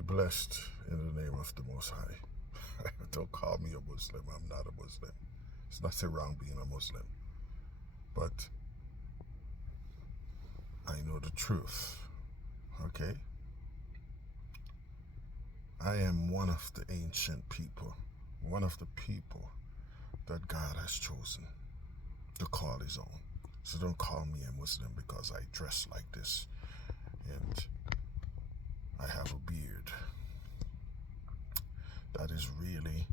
Be blessed in the name of the Most High. Don't call me a Muslim. I'm not a Muslim. It's nothing wrong being a Muslim. But I know the truth. Okay? I am one of the ancient people. One of the people that God has chosen to call his own. So don't call me a Muslim because I dress like this and I have a beard. That is really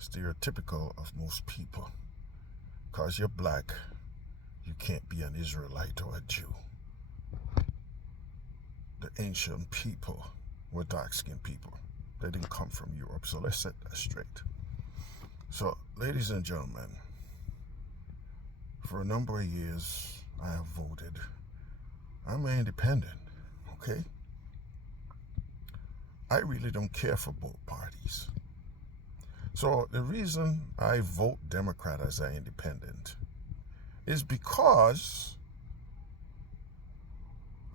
stereotypical of most people. Because you're black, you can't be an Israelite or a Jew. The ancient people were dark-skinned people. They didn't come from Europe, so let's set that straight. So, ladies and gentlemen, for a number of years, I have voted. I'm an independent, okay? I really don't care for both parties. So the reason I vote Democrat as an independent is because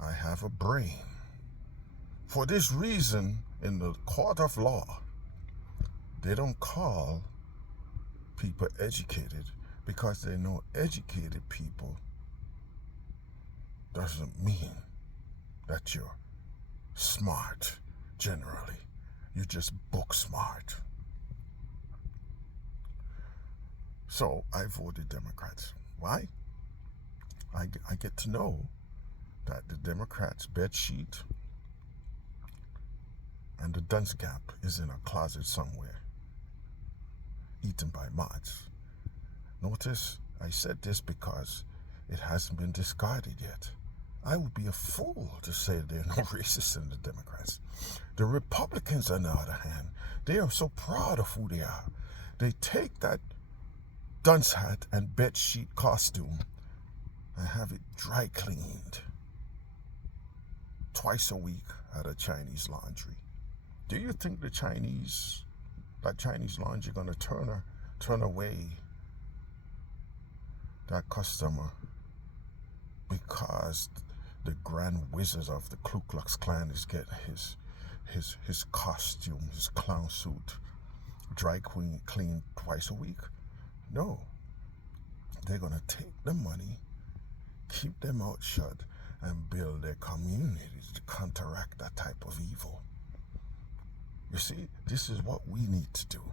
I have a brain. For this reason, in the court of law, they don't call people educated because they know educated people doesn't mean that you're smart generally. You're just book smart. So I voted Democrats. Why? I get to know that the Democrats' bed sheet and the dunce cap is in a closet somewhere, eaten by moths. Notice I said this because it hasn't been discarded yet. I would be a fool to say there are no racists in the Democrats. The Republicans, on the other hand, they are so proud of who they are. They take that dunce hat and bed sheet costume and have it dry cleaned twice a week at a Chinese laundry. Do you think that Chinese laundry gonna turn away that customer because the grand wizard of the Ku Klux Klan is getting his costume, his clown suit dry cleaned twice a week? No. They're gonna take the money, keep their mouth shut, and build their communities to counteract that type of evil. You see, this is what we need to do.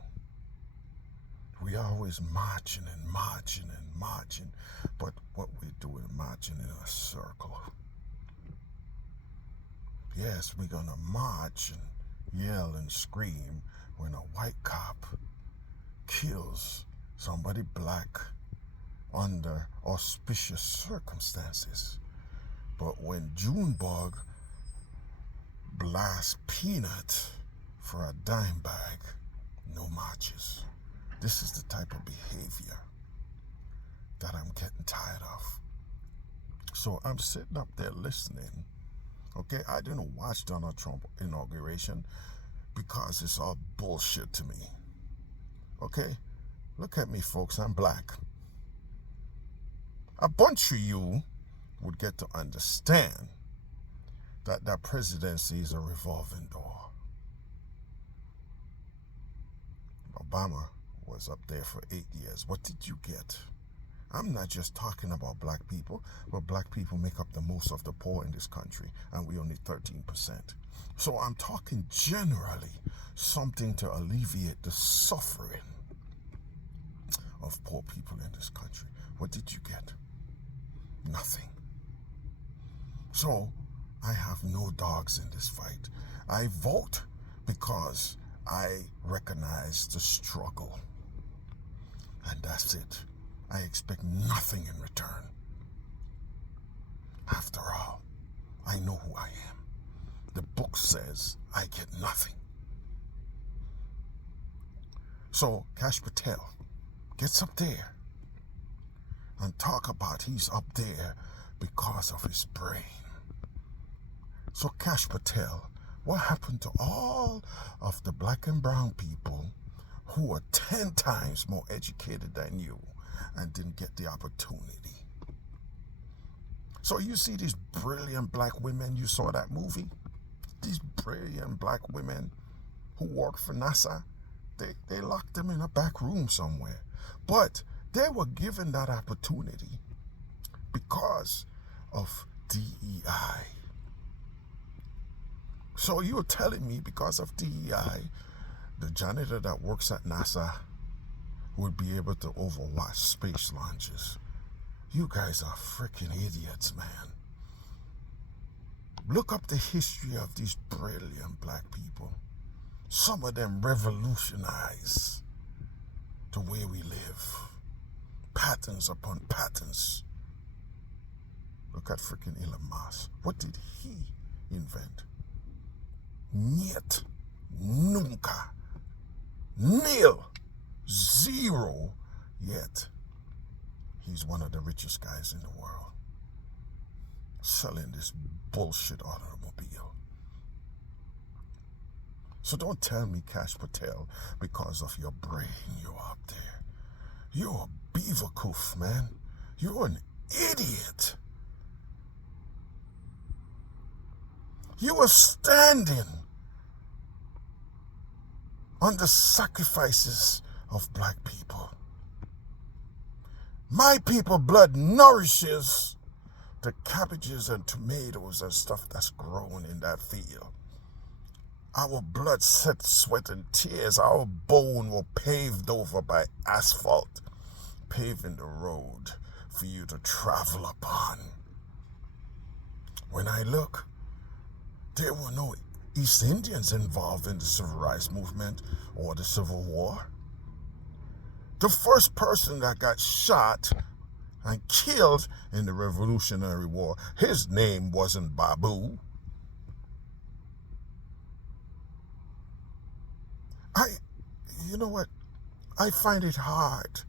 We are always marching and marching and marching, but what we're doing is marching in a circle. Yes, we're gonna march and yell and scream when a white cop kills somebody black under auspicious circumstances. But when Junebug blasts Peanut for a dime bag, no marches. This is the type of behavior that I'm getting tired of. So I'm sitting up there listening. Okay, I didn't watch Donald Trump inauguration because it's all bullshit to me. Okay, look at me, folks. I'm black. A bunch of you would get to understand that that presidency is a revolving door. Obama was up there for 8 years. What did you get? I'm not just talking about black people, but black people make up the most of the poor in this country, and we only 13%. So I'm talking generally something to alleviate the suffering of poor people in this country. What did you get? Nothing. So I have no dogs in this fight. I vote because I recognize the struggle. And that's it. I expect nothing in return. After all, I know who I am. The book says I get nothing. So Kash Patel gets up there and talk about he's up there because of his brain. So Kash Patel, what happened to all of the black and brown people who are 10 times more educated than you and didn't get the opportunity? So you see these brilliant black women, you saw that movie? these brilliant black women who work for NASA, they locked them in a back room somewhere. But they were given that opportunity because of DEI. So you're telling me because of DEI, the janitor that works at NASA would be able to overwatch space launches? You guys are freaking idiots, man. Look up the history of these brilliant black people. Some of them revolutionize the way we live. Patterns upon patterns. Look at freaking Elon Musk. What did he invent? Niet. Nunca. Nil. Zero. Yet he's one of the richest guys in the world, selling this bullshit automobile. So don't tell me, Kash Patel, because of your brain you're up there. You're a beavercoof, man. You're an idiot. You are standing on the sacrifices of black people. My people blood nourishes the cabbages and tomatoes and stuff that's grown in that field. Our blood, sweat, and tears, our bone were paved over by asphalt, paving the road for you to travel upon. When I look, there were no East Indians involved in the Civil Rights Movement or the Civil War. The first person that got shot and killed in the Revolutionary War, his name wasn't Babu. You know what? I find it hard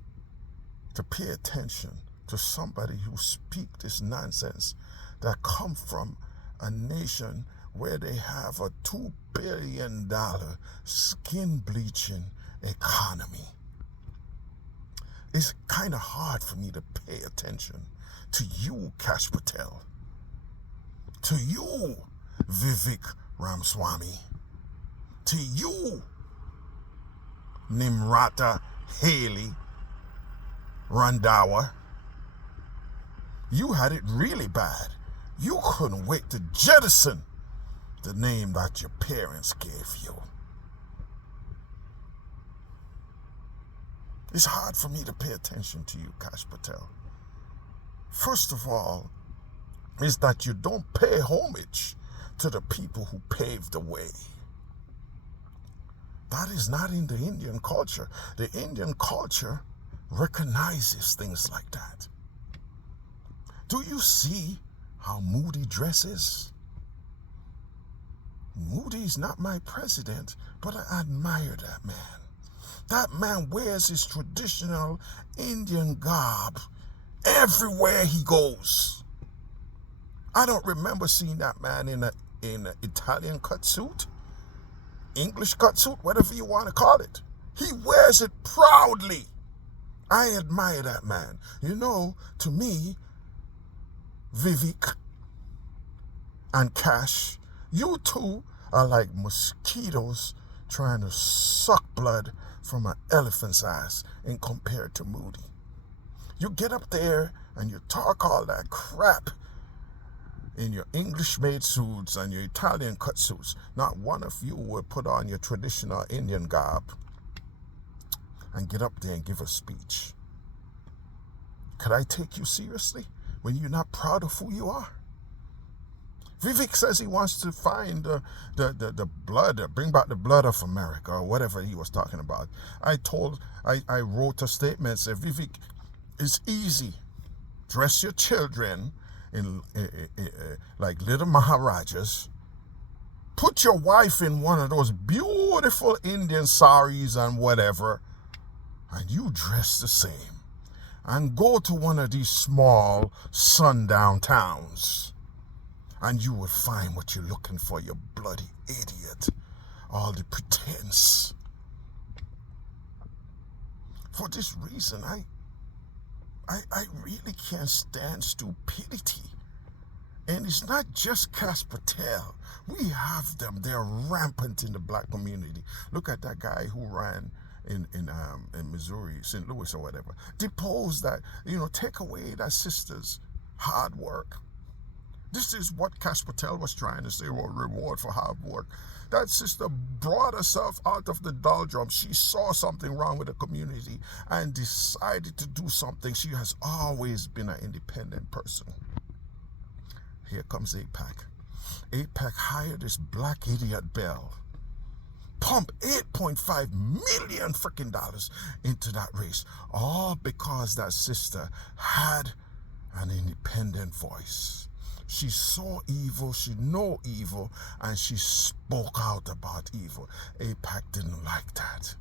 to pay attention to somebody who speak this nonsense that come from a nation where they have a $2 billion skin bleaching economy. It's kind of hard for me to pay attention to you, Kash Patel, to you, Vivek Ramaswamy, to you, Nimrata Haley Randhawa. You had it really bad. You couldn't wait to jettison the name that your parents gave you. It's hard for me to pay attention to you, Kash Patel. First of all, is that you don't pay homage to the people who paved the way. That is not in the Indian culture. The Indian culture recognizes things like that. Do you see how Modi dresses? Modi's not my president, but I admire that man. That man wears his traditional Indian garb everywhere he goes. I don't remember seeing that man in an Italian cut suit, English cut suit, whatever you want to call it. He wears it proudly. I admire that man. You know, to me, Vivek and Kash, you two are like mosquitoes trying to suck blood from an elephant's ass in compared to Modi. You get up there and you talk all that crap in your English-made suits and your Italian cut suits. Not one of you will put on your traditional Indian garb and get up there and give a speech. Could I take you seriously when you're not proud of who you are? Vivek says he wants to find the blood, bring back the blood of America, or whatever he was talking about. I wrote a statement, said, Vivek, it's easy. Dress your children in like little Maharajas. Put your wife in one of those beautiful Indian saris and whatever, and you dress the same. And go to one of these small sundown towns, and you will find what you're looking for, you bloody idiot. All the pretense. For this reason, I really can't stand stupidity And it's not just Cash Patel. We have them. They're rampant in the black community. Look at that guy who ran in Missouri, St. Louis or whatever. Depose that, take away that sister's hard work. This is what Cash Patel was trying to say, well, reward for hard work. That sister brought herself out of the doldrums. She saw something wrong with the community and decided to do something. She has always been an independent person. Here comes AIPAC. AIPAC hired this black idiot Bell. Pump $8.5 million freaking dollars into that race. All because that sister had an independent voice. She saw evil, she knew evil, and she spoke out about evil. AIPAC didn't like that.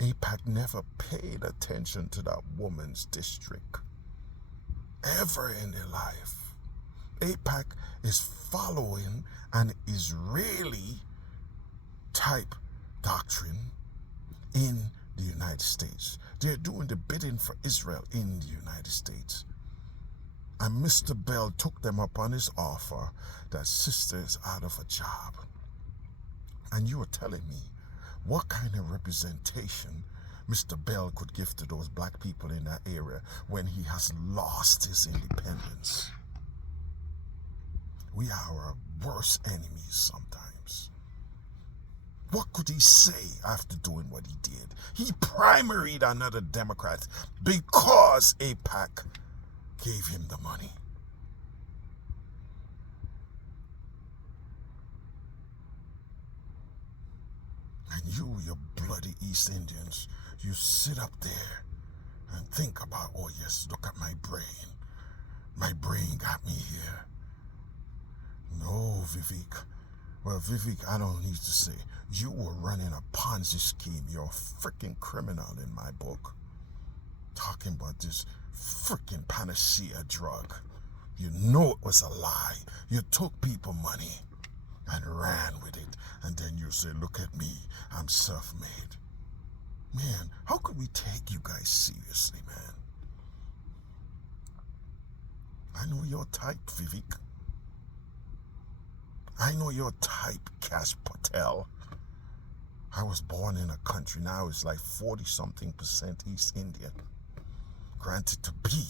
AIPAC never paid attention to that woman's district ever in their life. AIPAC is following an Israeli type doctrine in the United States. They're doing the bidding for Israel in the United States. And Mr. Bell took them up on his offer that sister is out of a job. And you are telling me what kind of representation Mr. Bell could give to those black people in that area when he has lost his independence. We are our worst enemies sometimes. What could he say after doing what he did? He primaried another Democrat because AIPAC gave him the money. And you bloody East Indians, you sit up there and think about, oh yes, look at my brain. My brain got me here. No, Vivek. Well, Vivek, I don't need to say. You were running a Ponzi scheme. You're a freaking criminal in my book. Talking about this freaking panacea drug. You know it was a lie. You took people money and ran with it. And then you say, look at me, I'm self-made. Man, how could we take you guys seriously, man? I know your type, Vivek. I know your type, Cash Patel. I was born in a country, now it's like 40-something% East Indian. Granted, to be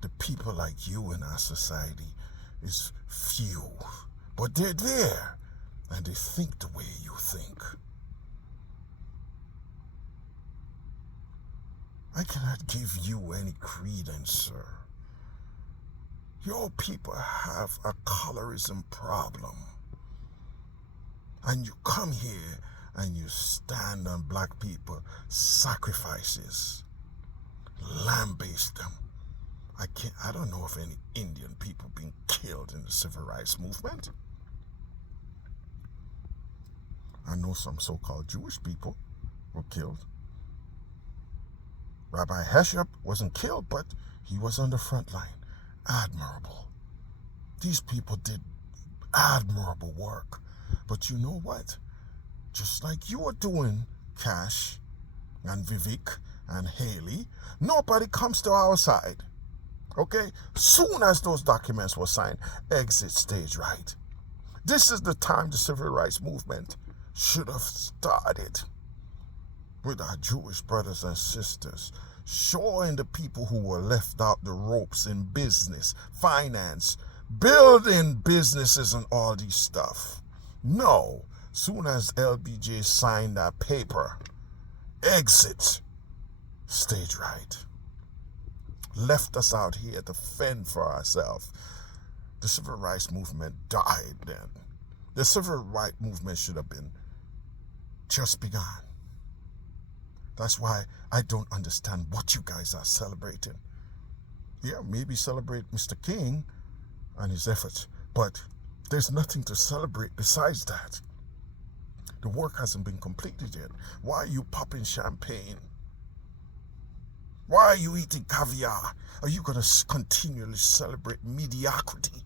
the people like you in our society is few, but they're there, and they think the way you think. I cannot give you any credence, sir. Your people have a colorism problem. And you come here and you stand on black people sacrifices, lambaste them. I don't know of any Indian people being killed in the civil rights movement. I know some so-called Jewish people were killed. Rabbi Heshep wasn't killed, but he was on the front line. Admirable. These people did admirable work. But you know what? Just like you are doing, Cash and Vivek and Haley, nobody comes to our side. Okay? Soon as those documents were signed, exit stage right. This is the time the civil rights movement should have started with our Jewish brothers and sisters, showing the people who were left out the ropes in business, finance, building businesses and all these stuff. No, soon as LBJ signed that paper, exit stage right. Left us out here to fend for ourselves. The civil rights movement died then. The civil rights movement should have been just begun. That's why I don't understand what you guys are celebrating. Yeah, maybe celebrate Mr. King and his efforts, but there's nothing to celebrate besides that. The work hasn't been completed yet. Why are you popping champagne? Why are you eating caviar? Are you going to continually celebrate mediocrity?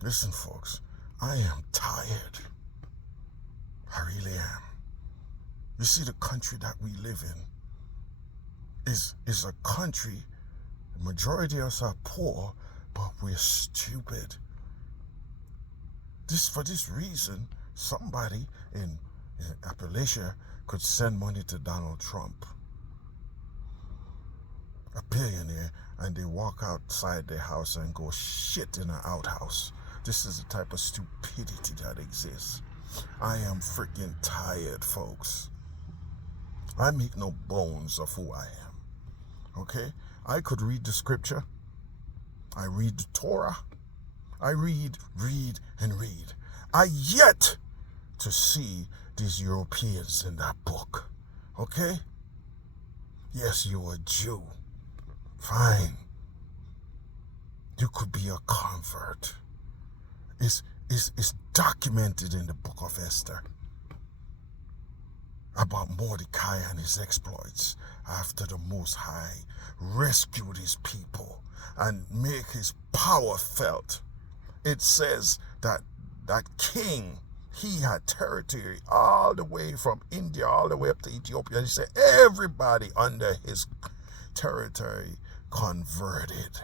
Listen, folks, I am tired. I really am. You see, the country that we live in is a country, the majority of us are poor, but we're stupid. For this reason, somebody in Appalachia could send money to Donald Trump, a billionaire, and they walk outside their house and go shit in an outhouse. This is the type of stupidity that exists. I am freaking tired, folks. I make no bones of who I am. Okay? I could read the scripture. I read the Torah. I read, and read. I yet to see these Europeans in that book. Okay? Yes, you're a Jew. Fine. You could be a convert. It's documented in the book of Esther about Mordecai and his exploits after the Most High rescued his people and make his power felt. It says that that king, he had territory all the way from India all the way up to Ethiopia. He said everybody under his territory converted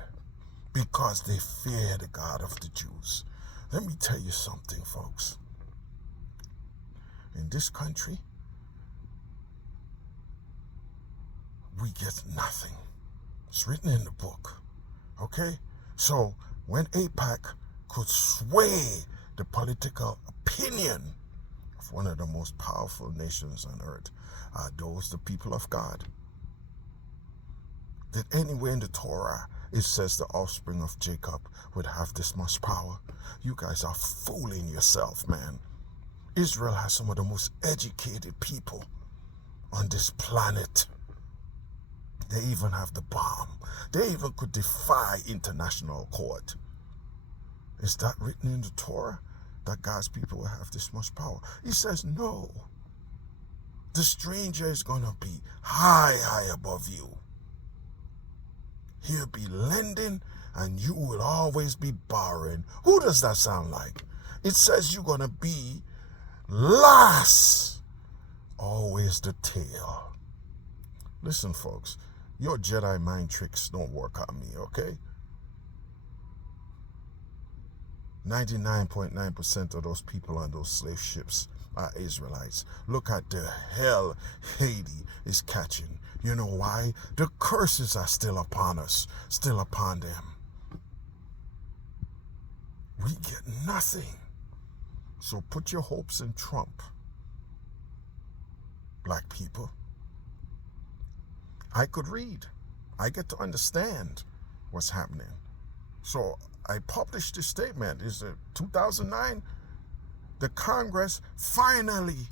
because they fear the God of the Jews. Let me tell you something, folks. In this country, we get nothing. It's written in the book. Okay? So when AIPAC could sway the political opinion of one of the most powerful nations on earth, are those the people of God? That anywhere in the Torah it says the offspring of Jacob would have this much power? You guys are fooling yourself, man. Israel has some of the most educated people on this planet. They even have the bomb. They even could defy international court. Is that written in the Torah, that God's people will have this much power? He says no. The stranger is going to be high above you. He'll be lending and you will always be borrowing. Who does that sound like? It says you're going to be last, always the tail. Listen, folks, your Jedi mind tricks don't work on me, okay? 99.9% of those people on those slave ships are Israelites. Look at the hell Haiti is catching. You know why? The curses are still upon us, still upon them. We get nothing. So put your hopes in Trump, black people. I could read. I get to understand what's happening. So I published this statement. Is it 2009? The Congress finally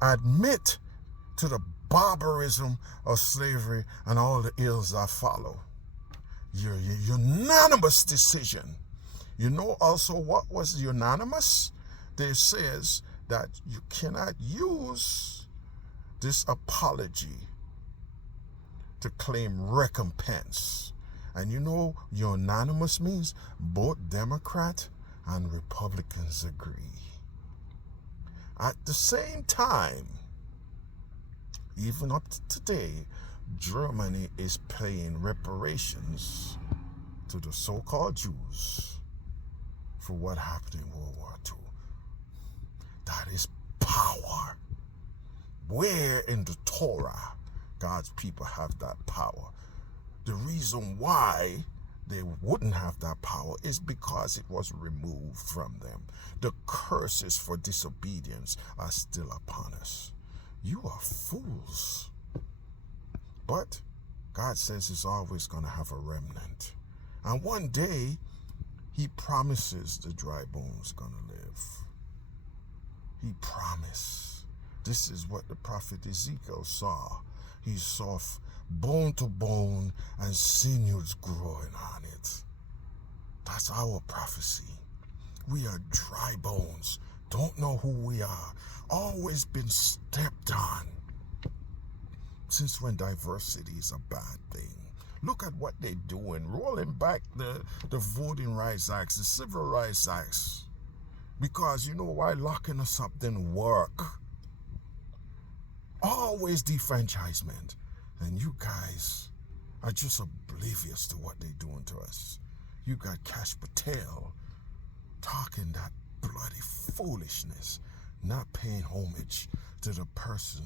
admit to the barbarism of slavery and all the ills that follow. Your unanimous decision. You know also what was unanimous? They says that you cannot use this apology to claim recompense. And you know unanimous means both Democrat and Republicans agree. At the same time, even up to today, Germany is paying reparations to the so-called Jews for what happened in World War II. That is power. Where in the Torah God's people have that power? The reason why they wouldn't have that power is because it was removed from them. The curses for disobedience are still upon us. You are fools. But God says He's always going to have a remnant. And one day, He promises the dry bones going to live. He promised. This is what the prophet Ezekiel saw. He saw bone to bone and sinews growing on it. That's our prophecy. We are dry bones. Don't know who we are. Always been stepped on. Since when diversity is a bad thing? Look at what they're doing. Rolling back the Voting Rights Acts, the Civil Rights Acts. Because you know why locking us up didn't work? Always defranchisement. And you guys are just oblivious to what they're doing to us. You got Kash Patel talking that bloody foolishness, not paying homage to the person,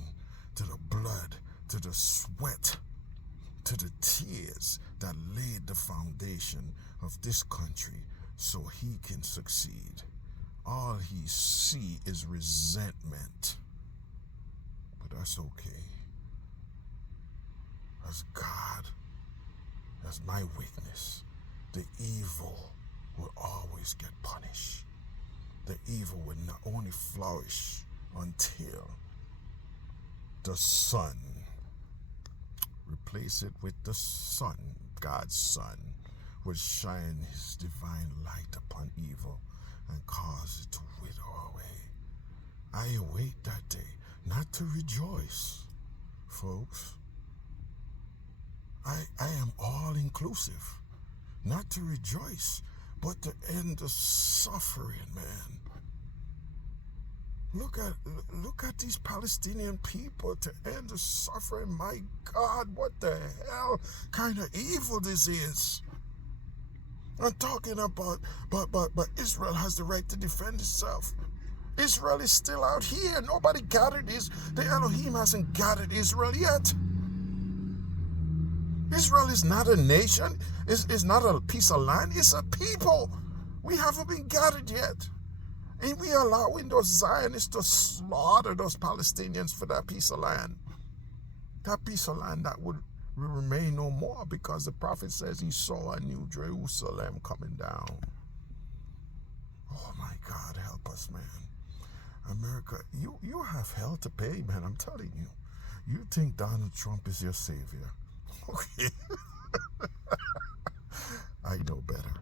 to the blood, to the sweat, to the tears that laid the foundation of this country so he can succeed. All he see is resentment. But that's okay. As God, as my witness, the evil will always get punished. The evil will not only flourish until the sun, replace it with the sun, God's Son, will shine his divine light upon evil and cause it to wither away. I await that day, not to rejoice, folks. I am all inclusive, not to rejoice, but to end the suffering, man. Look at these Palestinian people, to end the suffering. My God, what the hell kind of evil this is? I'm talking about, but Israel has the right to defend itself. Israel is still out here. Nobody gathered the Elohim hasn't gathered Israel yet. Israel is not a nation. It's not a piece of land. It's a people. We haven't been gathered yet. And we are allowing those Zionists to slaughter those Palestinians for that piece of land. That piece of land that will remain no more, because the prophet says he saw a new Jerusalem coming down. Oh my God, help us, man. America, you have hell to pay, man. I'm telling you. You think Donald Trump is your savior. Okay. I know better.